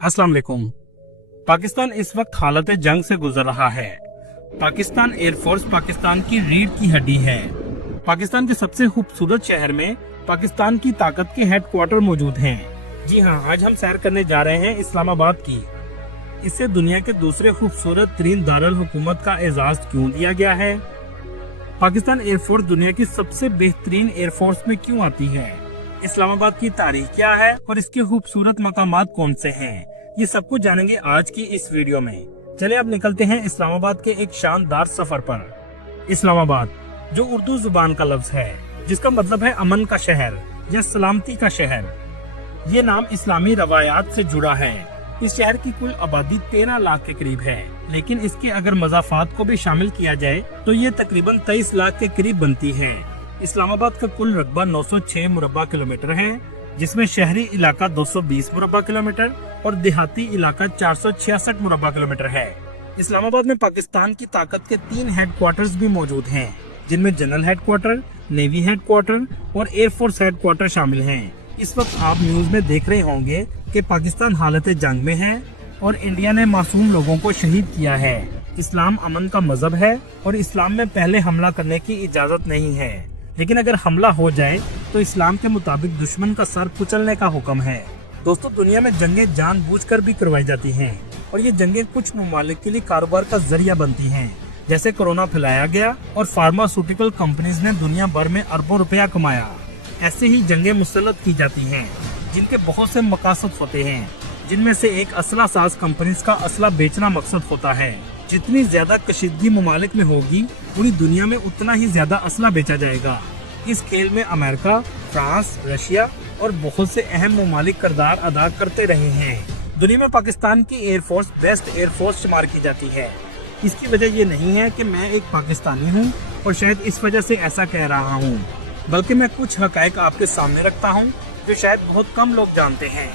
अस्सलाम वालेकुम। पाकिस्तान इस वक्त हालत जंग से गुजर रहा है। पाकिस्तान एयरफोर्स पाकिस्तान की रीढ़ की हड्डी है। पाकिस्तान के सबसे खूबसूरत शहर में पाकिस्तान की ताकत के हेडक्वार्टर मौजूद हैं। जी हाँ, आज हम सैर करने जा रहे हैं इस्लामाबाद की। इसे दुनिया के दूसरे खूबसूरत तरीन दारुल हुकूमत का एजाज क्यों दिया गया है? पाकिस्तान एयरफोर्स दुनिया की सबसे बेहतरीन एयरफोर्स में क्यों आती है? इस्लामाबाद की तारीख क्या है और इसके खूबसूरत मकामात कौन से हैं? ये सब कुछ जानेंगे आज की इस वीडियो में। चले अब निकलते हैं इस्लामाबाद के एक शानदार सफर पर। इस्लामाबाद जो उर्दू जुबान का लफ्ज है, जिसका मतलब है अमन का शहर या सलामती का शहर। ये नाम इस्लामी रवायात से जुड़ा है। इस शहर की कुल आबादी 13 लाख के करीब है, लेकिन इसके अगर मज़ाफात को भी शामिल किया जाए तो ये तकरीबन 23 लाख के करीब बनती है। इस्लामाबाद का कुल रकबा 906 मुरब्बा किलोमीटर है, जिसमें शहरी इलाका 220 मुरब्बा किलोमीटर और देहाती इलाका 466 मुरब्बा किलोमीटर है। इस्लामाबाद में पाकिस्तान की ताकत के 3 हेडक्वार्टर्स भी मौजूद हैं, जिनमें जनरल हेडक्वार्टर, नेवी हेडक्वार्टर और एयरफोर्स हेडक्वार्टर शामिल हैं। इस वक्त आप न्यूज में देख रहे होंगे कि पाकिस्तान हालत जंग में है और इंडिया ने मासूम लोगों को शहीद किया है। इस्लाम अमन का मजहब है और इस्लाम में पहले हमला करने की इजाजत नहीं है, लेकिन अगर हमला हो जाए तो इस्लाम के मुताबिक दुश्मन का सर कुचलने का हुक्म है। दोस्तों, दुनिया में जंगें जानबूझकर भी करवाई जाती हैं और ये जंगें कुछ ममालिक के लिए कारोबार का जरिया बनती हैं। जैसे कोरोना फैलाया गया और फार्मास्यूटिकल कंपनीज ने दुनिया भर में अरबों रुपया कमाया, ऐसे ही जंगें मुसल्लत की जाती हैं जिनके बहुत से मकासद होते हैं, जिनमें से एक असला साज कंपनीज का असला बेचना मकसद होता है। जितनी ज्यादा कशीदगी ममालिक में होगी, पूरी दुनिया में उतना ही ज्यादा असला बेचा जाएगा। इस खेल में अमेरिका, फ्रांस, रशिया और बहुत से अहम ममालिक किरदार अदा करते रहे हैं। दुनिया में पाकिस्तान की एयरफोर्स बेस्ट एयरफोर्स शुमार की जाती है। इसकी वजह ये नहीं है कि मैं एक पाकिस्तानी हूँ और शायद इस वजह से ऐसा कह रहा हूँ, बल्कि मैं कुछ हकायक आपके सामने रखता हूँ जो शायद बहुत कम लोग जानते हैं।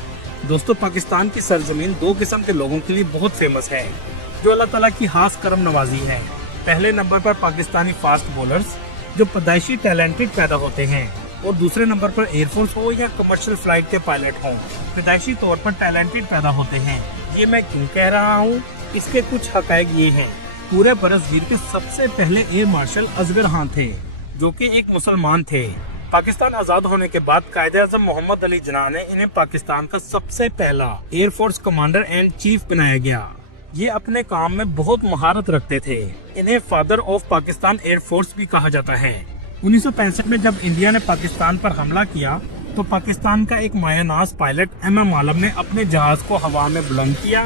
दोस्तों, पाकिस्तान की सरजमीन 2 किस्म के लोगों के लिए बहुत फेमस है, जो अल्लाह ताला की खास करम नवाजी है। पहले नंबर पर पाकिस्तानी फास्ट बॉलर्स, जो पैदाइशी टैलेंटेड पैदा होते हैं, और दूसरे नंबर पर एयरफोर्स हो या कमर्शियल फ्लाइट के पायलट हों, पैदाइशी तौर पर टैलेंटेड पैदा होते हैं। ये मैं क्यों कह रहा हूँ? इसके कुछ हकायक ये हैं। पूरे बरसगीर के सबसे पहले एयर मार्शल असगर खान थे, जो कि एक मुसलमान थे। पाकिस्तान आजाद होने के बाद कायदे-आज़म मोहम्मद अली जिन्ना ने इन्हें पाकिस्तान का सबसे पहला एयरफोर्स कमांडर एंड चीफ बनाया गया। ये अपने काम में बहुत महारत रखते थे। इन्हें फादर ऑफ पाकिस्तान एयरफोर्स भी कहा जाता है। 1965 में जब इंडिया ने पाकिस्तान पर हमला किया तो पाकिस्तान का एक मायानाज पायलट MM आलम ने अपने जहाज को हवा में बुलंद किया।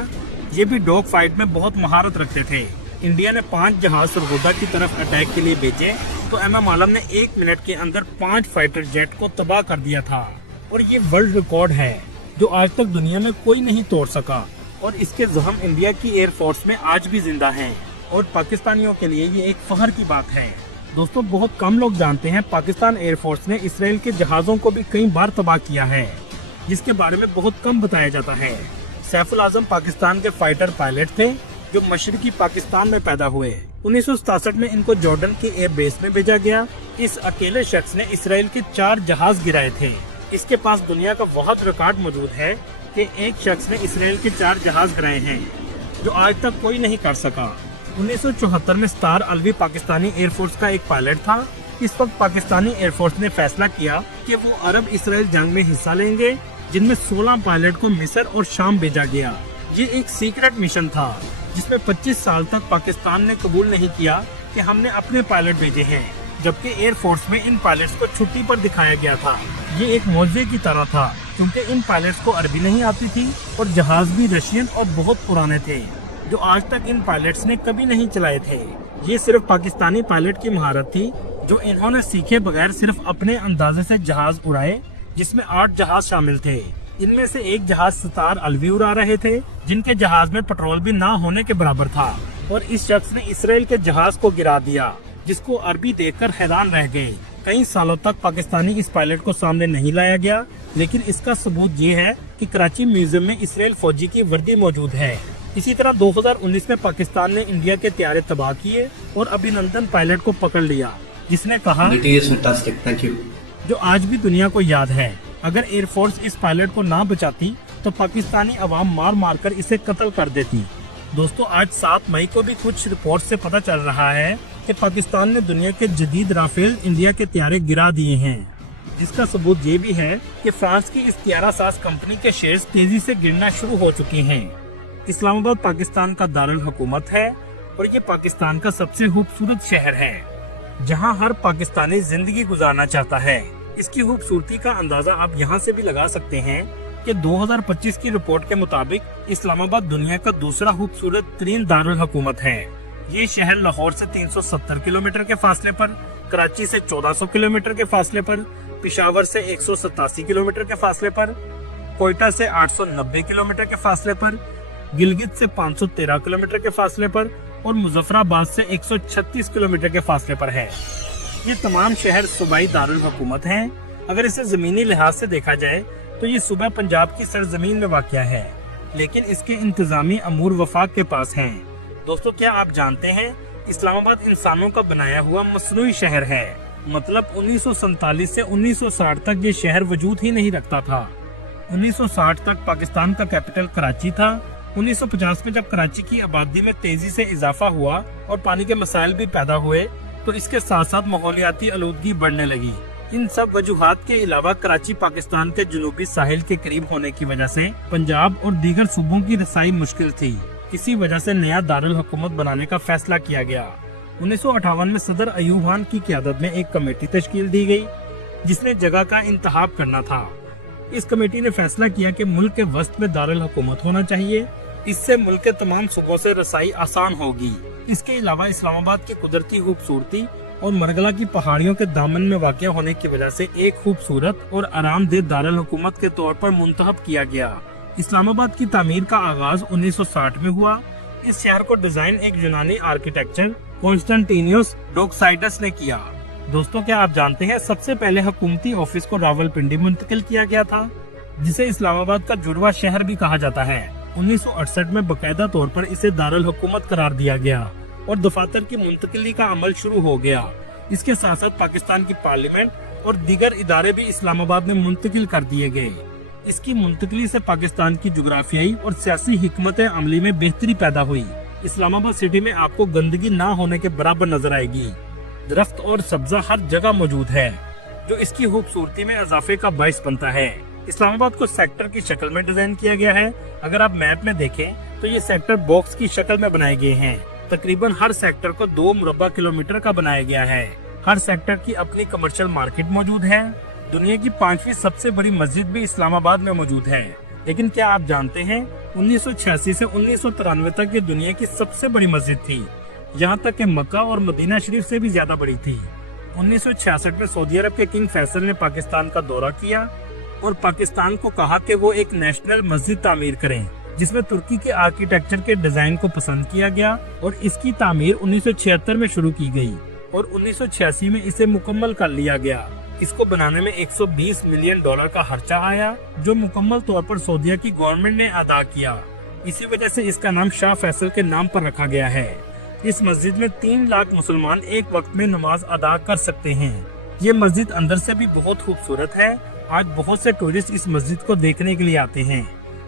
ये भी डॉग फाइट में बहुत महारत रखते थे। इंडिया ने 5 जहाज सरगोदा की तरफ अटैक के लिए भेजे तो MM आलम ने 1 मिनट के अंदर 5 फाइटर जेट को तबाह कर दिया था। और ये वर्ल्ड रिकॉर्ड है जो आज तक दुनिया में कोई नहीं तोड़ सका, और इसके ज़हम इंडिया की एयरफोर्स में आज भी जिंदा हैं और पाकिस्तानियों के लिए ये एक फख्र की बात है। दोस्तों, बहुत कम लोग जानते हैं पाकिस्तान एयरफोर्स ने इसराइल के जहाज़ों को भी कई बार तबाह किया है, जिसके बारे में बहुत कम बताया जाता है। सैफुल आजम पाकिस्तान के फाइटर पायलट थे जो मशरकी पाकिस्तान में पैदा हुए। 1967 में इनको जॉर्डन के एयर बेस में भेजा गया। इस अकेले शख्स ने इसराइल के 4 जहाज गिराए थे। इसके पास दुनिया का बहुत रिकॉर्ड मौजूद है कि एक शख्स ने इसराइल के 4 जहाज गिराए हैं, जो आज तक कोई नहीं कर सका। 1974 में स्टार अलवी पाकिस्तानी एयरफोर्स का एक पायलट था। इस वक्त पाकिस्तानी एयरफोर्स ने फैसला किया कि वो अरब इसराइल जंग में हिस्सा लेंगे, जिनमें 16 पायलट को मिस्र और शाम भेजा गया। ये एक सीक्रेट मिशन था जिसमें 25 साल तक पाकिस्तान ने कबूल नहीं किया कि हमने अपने पायलट भेजे हैं, जबकि एयरफोर्स में इन पायलट्स को छुट्टी पर दिखाया गया था। ये एक मौजे की तरह था, क्योंकि इन पायलट्स को अरबी नहीं आती थी और जहाज भी रशियन और बहुत पुराने थे, जो आज तक इन पायलट्स ने कभी नहीं चलाए थे। ये सिर्फ पाकिस्तानी पायलट की महारत थी, जो इन्होंने सीखे बगैर सिर्फ अपने अंदाजे से जहाज उड़ाए, जिसमें 8 जहाज शामिल थे। इनमें से एक जहाज स्टार अलवी उड़ा रहे थे, जिनके जहाज में पेट्रोल भी ना होने के बराबर था, और इस शख्स ने इसराइल के जहाज को गिरा दिया, जिसको अरबी देखकर हैरान रह गए। कई सालों तक पाकिस्तानी इस पायलट को सामने नहीं लाया गया, लेकिन इसका सबूत ये है कि कराची म्यूजियम में इसराइल फौजी की वर्दी मौजूद है। इसी तरह 2019 में पाकिस्तान ने इंडिया के त्यारे तबाह किए और अभिनंदन पायलट को पकड़ लिया, जिसने कहा, जो आज भी दुनिया को याद है। अगर एयरफोर्स इस पायलट को ना बचाती तो पाकिस्तानी अवाम मार मार कर इसे कत्ल कर देती। दोस्तों, आज 7 मई को भी कुछ रिपोर्ट से पता चल रहा है कि पाकिस्तान ने दुनिया के जदीद राफेल इंडिया के तैयारे गिरा दिए हैं, जिसका सबूत ये भी है कि फ्रांस की इस तैयारा साज कंपनी के शेयर्स तेजी से गिरना शुरू हो चुके हैं। इस्लामाबाद पाकिस्तान का दारुल हुकूमत है और ये पाकिस्तान का सबसे खूबसूरत शहर है, जहां हर पाकिस्तानी जिंदगी गुजारना चाहता है। इसकी खूबसूरती का अंदाजा आप यहां से भी लगा सकते हैं कि 2025 की रिपोर्ट के मुताबिक इस्लामाबाद दुनिया का दूसरा खूबसूरत तरीन दारुल हुकूमत है। ये शहर लाहौर से 370 किलोमीटर के फासले पर, कराची से 1400 किलोमीटर के फासले पर, पिशावर से 187 किलोमीटर के फासले पर, कोयटा से 890 किलोमीटर के फासले पर, गिलगित से 513 किलोमीटर के फासले पर और मुजफ्फराबाद से 136 किलोमीटर के फासले पर है। ये तमाम शहर सूबाई दारुल हुकूमत हैं। अगर इसे जमीनी लिहाज से देखा जाए तो ये सूबा पंजाब की सरजमीन में वाक़या है, लेकिन इसके इंतजामी अमूर वफाक के पास हैं। दोस्तों, क्या आप जानते हैं इस्लामाबाद इंसानों का बनाया हुआ मसनूई शहर है। मतलब 1947 से 1960 तक ये शहर वजूद ही नहीं रखता था। 1960 तक पाकिस्तान का कैपिटल कराची था। 1950 में जब कराची की आबादी में तेजी से इजाफा हुआ और पानी के मसाइल भी पैदा हुए तो इसके साथ साथ माहौलियाती आलूदगी बढ़ने लगी। इन सब वजूहात के अलावा कराची पाकिस्तान के जनूबी साहिल के करीब होने की वजह से पंजाब और दीगर सूबों की रसाई मुश्किल थी। इसी वजह से नया दारुल हुकूमत बनाने का फैसला किया गया। 1958 में सदर अयूब खान की क़यादत में एक कमेटी तश्कील दी गई, जिसने जगह का इंतखाब करना था। इस कमेटी ने फैसला किया कि मुल्क के वस्त में दारुल हुकूमत होना चाहिए। इससे मुल्क के तमाम सूबों से रसाई आसान होगी। इसके अलावा इस्लामाबाद की कुदरती खूबसूरती और मरगला की पहाड़ियों के दामन में वाक़या होने की वजह से एक खूबसूरत और आरामदेह दारुल हुकूमत के तौर पर मुंतखब किया गया। इस्लामाबाद की तामीर का आगाज 1960 में हुआ। इस शहर को डिजाइन एक यूनानी आर्किटेक्चर कॉन्स्टेंटिनोस डोक्साइडस ने किया। दोस्तों, क्या आप जानते हैं सबसे पहले हुकूमती ऑफिस को रावलपिंडी मुंतकिल किया गया था, जिसे इस्लामाबाद का जुड़वा शहर भी कहा जाता है। 1968 में बाकायदा तौर पर इसे दारुल हुकूमत करार दिया गया और दफातर की मुंतकिली का अमल शुरू हो गया। इसके साथ साथ पाकिस्तान की पार्लियामेंट और दीगर इदारे भी इस्लामाबाद में मुंतकिल कर दिए गए। इसकी मुंतकिली से पाकिस्तान की जुग्राफियाई और सियासी हिकमत अमली में बेहतरी पैदा हुई। इस्लामाबाद सिटी में आपको गंदगी ना होने के बराबर नजर आएगी। दरख्त और सब्जा हर जगह मौजूद है, जो इसकी खूबसूरती में इजाफे का बाइस बनता है। इस्लामाबाद को सेक्टर की शक्ल में डिजाइन किया गया है। अगर आप मैप में देखें तो ये सेक्टर बॉक्स की शक्ल में बनाए गए हैं। तकरीबन हर सेक्टर को 2 मुरब्बा किलोमीटर का बनाया गया है। हर सेक्टर की अपनी कमर्शियल मार्केट मौजूद है। दुनिया की 5वीं सबसे बड़ी मस्जिद भी इस्लामाबाद में मौजूद है। लेकिन क्या आप जानते हैं 1986 से 1993 तक ये दुनिया की सबसे बड़ी मस्जिद थी, यहाँ तक कि मक्का और मदीना शरीफ से भी ज्यादा बड़ी थी। 1966 में सऊदी अरब के किंग फैसल ने पाकिस्तान का दौरा किया और पाकिस्तान को कहा कि वो एक नेशनल मस्जिद तामीर करें, जिसमें तुर्की के आर्किटेक्चर के डिजाइन को पसंद किया गया और इसकी तामीर 1976 में शुरू की गई और 1986 में इसे मुकम्मल कर लिया गया। इसको बनाने में $120 मिलियन का खर्चा आया, जो मुकम्मल तौर पर सऊदीया की गवर्नमेंट ने अदा किया। इसी वजह से इसका नाम शाह फैसल के नाम पर रखा गया है। इस मस्जिद में 3 लाख मुसलमान एक वक्त में नमाज अदा कर सकते हैं। ये मस्जिद अंदर से भी बहुत खूबसूरत है। आज बहुत से टूरिस्ट इस मस्जिद को देखने के लिए आते हैं।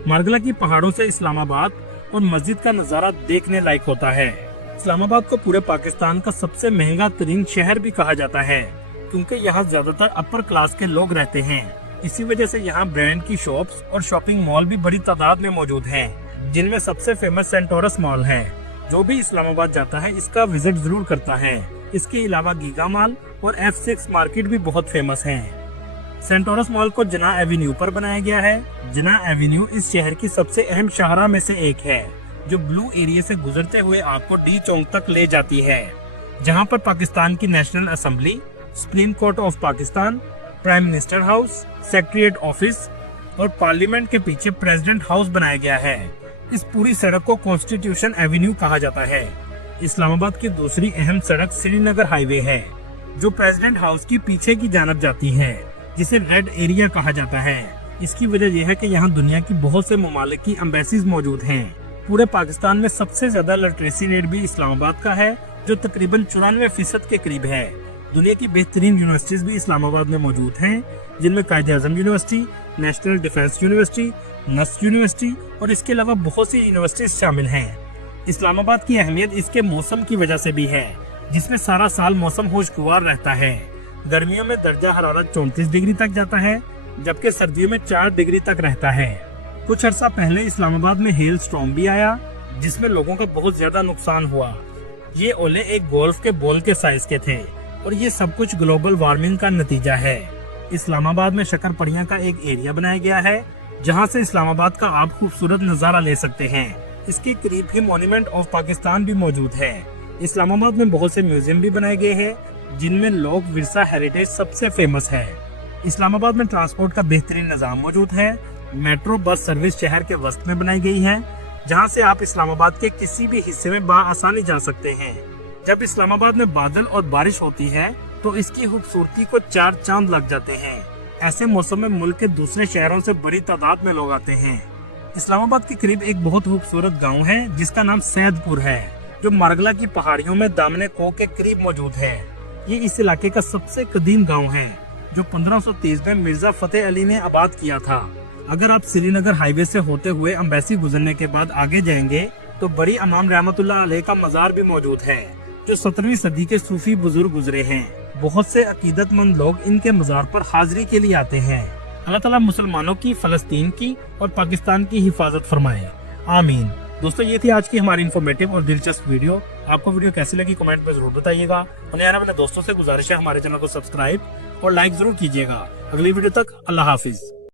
मरगला की पहाड़ों से इस्लामाबाद और मस्जिद का नजारा देखने लायक होता है। इस्लामाबाद को पूरे पाकिस्तान का सबसे महंगा तरीन शहर भी कहा जाता है, क्योंकि यहाँ ज्यादातर अपर क्लास के लोग रहते हैं। इसी वजह से यहाँ ब्रांड की शॉप्स और शॉपिंग मॉल भी बड़ी तादाद में मौजूद हैं, जिनमें सबसे फेमस सेंटोरस मॉल है। जो भी इस्लामाबाद जाता है इसका विजिट जरूर करता है। इसके अलावा गीगा मॉल और F6 मार्केट भी बहुत फेमस हैं। सेंटोरस मॉल को जिना एवेन्यू पर बनाया गया है। जिना एवेन्यू इस शहर की सबसे अहम शाहरा में से एक है, जो ब्लू एरिया से गुजरते हुए आपको डी चौक तक ले जाती है, जहां पर पाकिस्तान की national assembly, supreme court of Pakistan, prime minister house, secretariat office और पार्लियामेंट के पीछे प्रेसिडेंट हाउस बनाया गया है। इस पूरी सड़क को कॉन्स्टिट्यूशन एवेन्यू कहा जाता है। इस्लामाबाद की दूसरी अहम सड़क श्रीनगर हाईवे है, जो प्रेसिडेंट हाउस की पीछे की जानब जाती है, जिसे रेड एरिया कहा जाता है। इसकी वजह यह है कि यहाँ दुनिया की बहुत से ममालिक की एम्बेसीज मौजूद हैं। पूरे पाकिस्तान में सबसे ज्यादा लिटरेसी रेट भी इस्लामाबाद का है, जो तकरीबन 94% के करीब है। दुनिया की बेहतरीन यूनिवर्सिटीज भी इस्लामाबाद में मौजूद हैं, जिनमें Quaid-e-Azam university, national defence university, NUST university और इसके अलावा बहुत सी यूनिवर्सिटीज शामिल हैं। इस्लामाबाद की अहमियत इसके मौसम की वजह से भी है, जिसमें सारा साल मौसम खुशगवार रहता है। गर्मियों में दर्जा हरारत 34 डिग्री तक जाता है, जबकि सर्दियों में 4 डिग्री तक रहता है। कुछ अर्सा पहले इस्लामाबाद में हेल स्टॉर्म भी आया, जिसमें लोगों का बहुत ज्यादा नुकसान हुआ। ये ओले एक गोल्फ के बॉल के साइज के थे और ये सब कुछ ग्लोबल वार्मिंग का नतीजा है। इस्लामाबाद में शक्करपड़ियाँ का एक एरिया बनाया गया है, जहाँ से इस्लामाबाद का आप खूबसूरत नजारा ले सकते हैं। इसके करीब ही मॉन्यूमेंट ऑफ पाकिस्तान भी मौजूद है। इस्लामाबाद में बहुत से म्यूजियम भी बनाए गए हैं, जिनमें लोक विरसा हेरिटेज सबसे फेमस है। इस्लामाबाद में ट्रांसपोर्ट का बेहतरीन निजाम मौजूद है। मेट्रो बस सर्विस शहर के वस्त में बनाई गई है, जहां से आप इस्लामाबाद के किसी भी हिस्से में आसानी जा सकते हैं। जब इस्लामाबाद में बादल और बारिश होती है तो इसकी खूबसूरती को 4 चांद लग जाते हैं। ऐसे मौसम में मुल्क के दूसरे शहरों से बड़ी तादाद में लोग आते हैं। इस्लामाबाद के करीब एक बहुत खूबसूरत गाँव है, जिसका नाम सैदपुर है, जो मारगला की पहाड़ियों में दामने को के करीब मौजूद है। ये इस इलाके का सबसे कदीम गाँव है, जो 1523 में मिर्जा फतेह अली ने आबाद किया था। अगर आप श्रीनगर हाईवे से होते हुए अम्बेसी गुजरने के बाद आगे जाएंगे तो बड़ी इमाम रहमतुल्लाह अलैह का मजार भी मौजूद है, जो 17वीं सदी के सूफी बुजुर्ग गुजरे हैं। बहुत से अकीदतमंद लोग इनके मजार पर हाजिरी के लिए आते हैं। अल्लाह ताला मुसलमानों की, फलस्तीन की और पाकिस्तान की हिफाजत फरमाए, आमीन। दोस्तों, ये थी आज की हमारी इन्फॉर्मेटिव और दिलचस्प वीडियो। आपको वीडियो कैसी लगी कमेंट में जरूर बताइएगा। और आने वाले दोस्तों से गुजारिश है हमारे चैनल को सब्सक्राइब और लाइक जरूर कीजिएगा। अगली वीडियो तक अल्लाह हाफिज।